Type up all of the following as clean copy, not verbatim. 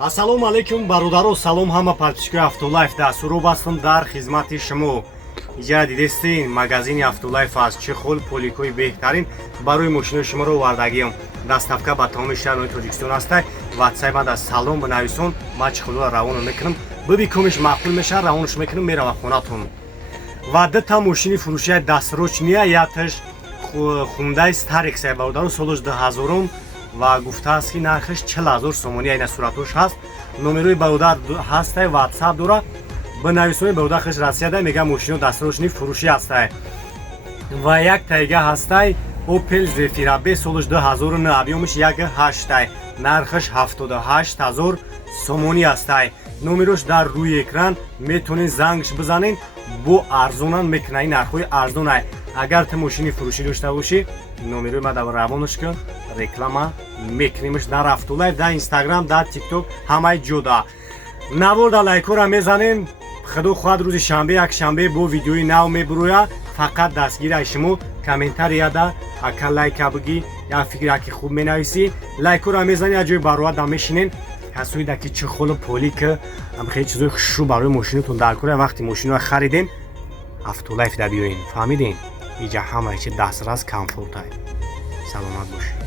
Ассалому алейкум бародаро, салом ҳама подписчикои Автолайф дастуроб ҳастам дар хизмати шумо. Иҷа дидестин магазини Автолайф аст. Чӣ хол поликои беҳтарин барои мошинои шуморо овардагиам. Дастафка ба тамоми шаҳрҳои Тоҷикистон аст. WhatsApp мада салом бинависон, ман чӣ холро равона мекунам. Бибикумиш маъқул мешавад, равонаш мекунам, мерава хонатон. Ва дита мошини фурӯшии дастрочния яташ хундай Старекс бародаро солаш 2000 ва гуфтааст ки нархаш 40000 сомони айна суратош ҳаст. Номерои бародар ҳастай, WhatsApp дора. Бинависони бародар хиш расияда мега мошино дастрочни фурӯшӣ ҳастай. Ва як тайга ҳастай Opel Zafira B солаш 2009 объёмаш 1.8 нархаш 78000 сомони ҳастай. Номерош дар рӯи экран метонин зангш бизанин, бо арзонан мекунай, нархои арзонай. Агар ту мошини фурӯшӣ дошта бошӣ, номерои ма дар равонаш кун, реклама мекунимш дар Автолайф, дар Instagram, дар TikTok, ҳамаи ҷода. Навода лайкора мезанем. Худо хоҳад рӯзи шанбе, якшанбе бо видеои нав мебуроя. Фақат дастгираи шумо комментарияда ака лайка биги, як фикраки хуб менависӣ. Лайкора мезани, як ҷои барояда мешинен. ҳасоида ки чӣ холу полика хеле чизои хушрӯ барои мошинатон дар кора. Вақти мошинро харидем, Автолайф да биёин. Фаҳмидин? Иҷа ҳамаи чи дастрас комфортай. Саломат бошед.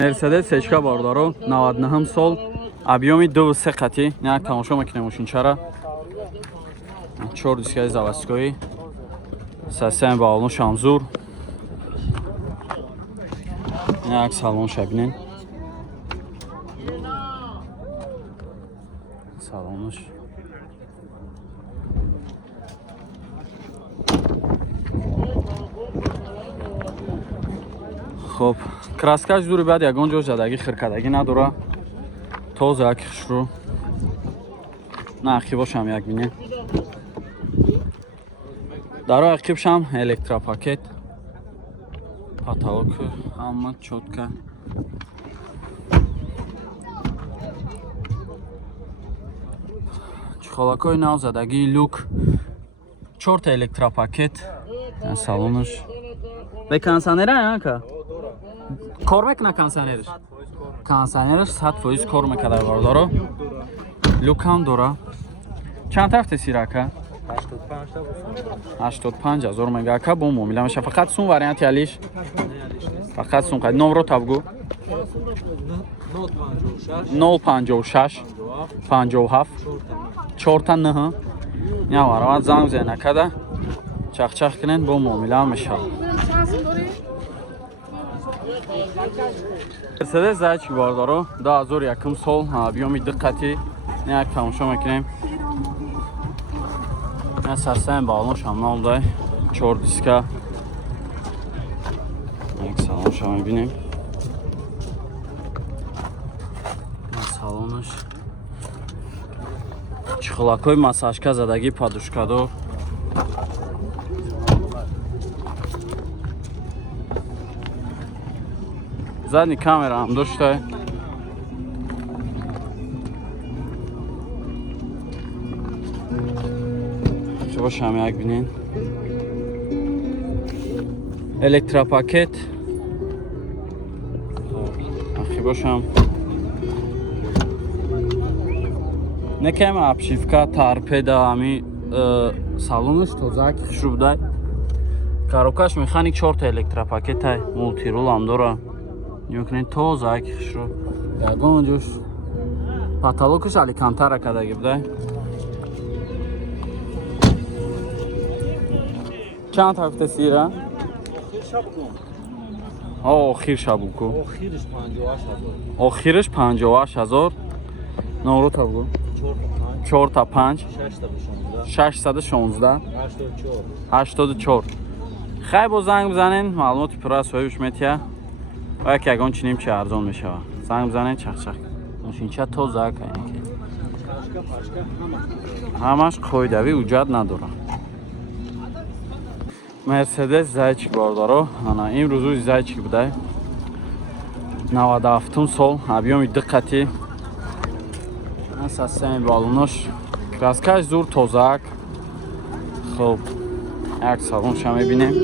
Mercedes сечка бародаро 99 сол, объёми 2.3 қати. Як тамошо мекунем мошинчара. 4 дискаи заводскои. Система балон шамзур. Як салон шабинен. Салонаш. Хоб, краскаш дури баъд ягон ҷо задаги хиркадагӣ надора. Тоза як хушрӯ. На ақибошам як бинем. Дар ақибшам электропакет. Потолок ҳама чотка. Чухолакои нав задагии люк. 4 электропакет. Салонаш. Бе кондиционера яка? Кор мекуна кондиционераш? Кондиционераш 100% кор мекарда бародаро. Люк ҳам дора. Чанд тафта сирака? 85000 мега ака бо муомила меша. Фақат сум варианти алиш. Фақат сум қад. Номро табгу. 056 57 49. Я варават занг зена када. Чах-чах кунен бо муомила меша. Mercedes зайчи бародаро 2001 сол, объёми диққати. Як тамошо мекунем. Я система балонш ҳам навдай 4 диска. Як салонш мебинем. Салонаш. Чухолакои масажка задаги подушкадор. Задни камера ҳам дошта. Бошам як бинен. Электропакет. Ахи бошам. Некем обшивка, торпеда, ами салонаш тоза ки хушрӯ будай. Коробкаш механик 4 электропакетай, мултирол ҳам дора. Ёкнен тоза ки хушрӯ. Ягон ҷош потолокаш аликантара кадаги будай. چند هفته سیره؟ آخر شبکو. آخرش 58000. نورو تابگو. 4 تا 5. 616. 84. خیلی با زنگ بزنین معلومات پراس ویش میتیا. و یک یگان چنیم چه ارزان میشه. زنگ بزنین چخ. ماشین چه توزه کنی. همش قویدوی وجود نداره. Mercedes зайчик бародаро. Ана имрӯз рӯзи зайчик будай. 97 сол, объёми диққати. Системаи балонош. Краскаш зур тозак. Хуб. Як салонша мебинем.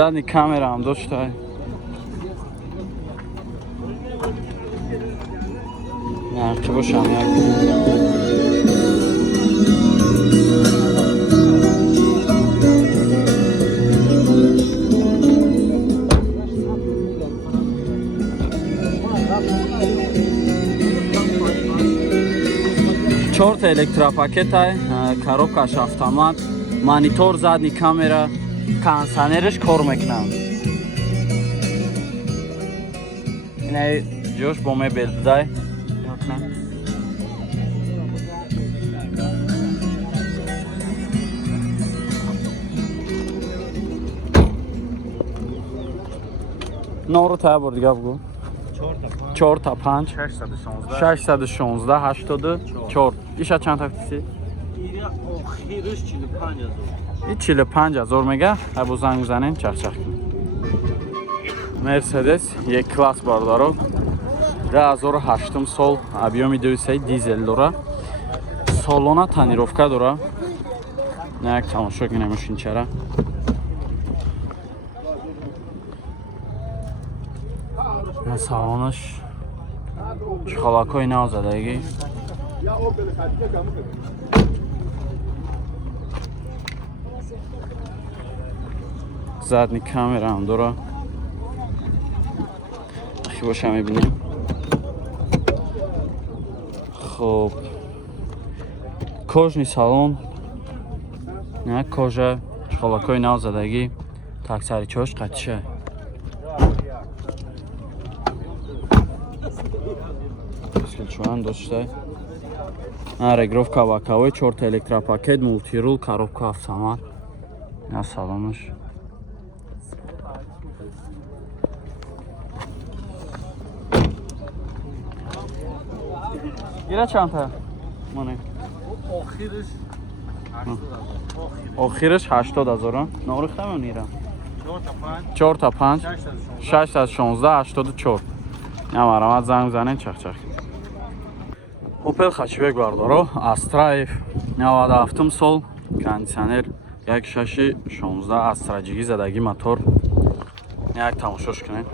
задний камера ҳам дошта. Нақи бошам як. Чорта электропакетай, коробкаш автомат, монитор, задний камера, кондиционериш кор мекунад. Инай ҷош бо мебел будай. Номро тая бор дига бгӯ. 4 та 5 616 84. Иша чанд тафтиси? охириш 45000. И 45000 мега. Або занг занен чахчах кун. Mercedes یک класс бардоров. 2008 сол объеми 200 дизель дора. Салона тонировка дора. Як тамошо кунем машинчара. Салонаш чухалакои навзадагӣ. Задний камера ҳам дора. ахи боша мебинем. хуб кожни салон, як кожа, чухалакои навзадагӣ, таксаричош қатиша. Чуван дошта. Регировка боковой, 4 электропакет, мультирул, коробка автомат. На салонаш. Ира чанта? Мане. Охириш 80000. Номер хам нира. 4 та 5 616 84. Намарамат занг занен чахчах. Opel Hatchback бардоро, Astra F 97 сол, кондиционер 1.6 астраҷигӣ задагӣ мотор. Як тамошош кунед.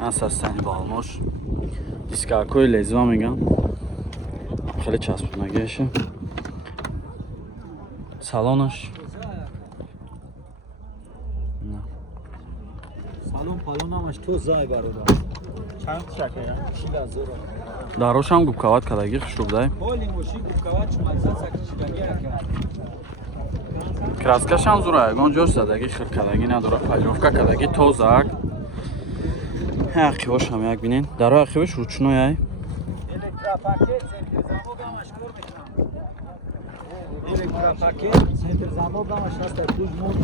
Асастани балмош. Дискакои лезва мегам. Хеле часпонагиша. Салонаш. Салон палонамаш то зай бародар. Чанд шакая? 4000. Дарошам губкават кадагӣ хушрубдай. Холи моши губкават чумалзаса кишидагӣ ака. Краскашам зура ягон ҷош задагӣ хир кадагӣ надора. Палировка кадагӣ тозак. Ақивошам як бинен. Даро ақивош ручнояй. Электропакет центрзамогамаш кор мекунам. Электропакет центрзамогамаш аста туз мод.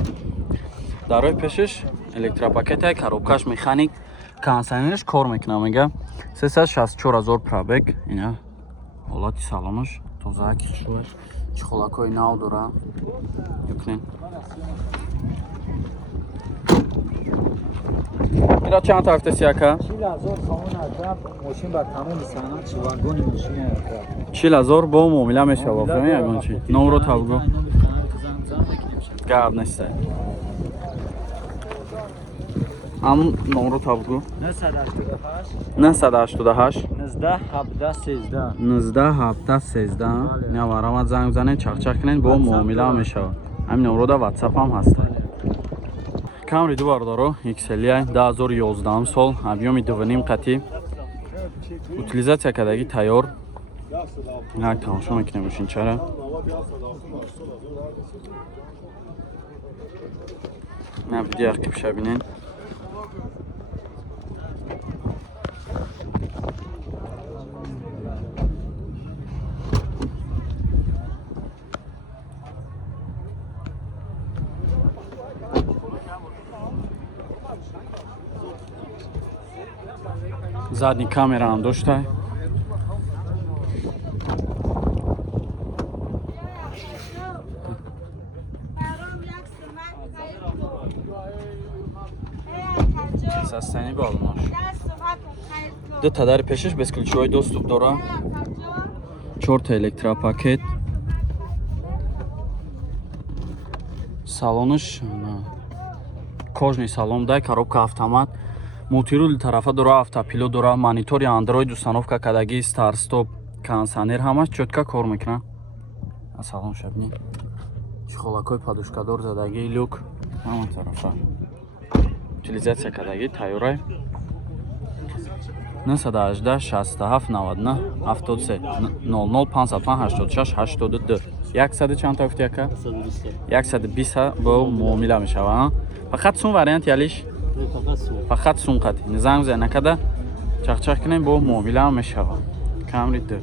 Дарои пешиш электропакетай, коробкаш механик, кондиционериш кор мекунам мега. 364000 пробег. Ина ҳолати салонаш тозак хушрубаш. Чухолакои нав дора. Юкнен. Ира чанд тафтаси ака? 4000 салон ака. Мошин ба тамоми санат чи вагони мошин ака. 40000 бо муомила мешавад. Ягон чи. Номро тавгу. Гап нестай. Ам номро тавгу. 988 1917 наварамат занг занен чахчах кунен бо муомила мешавад. Ҳамин номро да WhatsApp ҳам ҳаст. Camry бардоро XLI 2011 сол, объеми 2.5 қати. Утилизация кадагӣ тайёр. Як тамошо мекунем машинчара. Навиди ақиб шабинен. Задний камера ҳам дошта. Састани балмош. Ду тадари пешаш без ключевой доступ дора. 4 электропакет. салониш кожний салон дай, коробка автомат, мултирул тарафа дора, автопилот дора, монитори андроид, установка кадаги, старт стоп, кондиционер ҳамаш чётка кор мекунад. Салон шабни чехолакҳои подушкадор задаги, люк ҳамон тарафа утилизатсия кадаги, тайёрай 918 67 99 73 00 586 82 100 чанд та гуфти ака? 120 бо муомила мешава. Фақат сум вариант ялиш? Фақат сум қати. Низанг зай накада чахчах кинем бо муомила мешава. Камри 2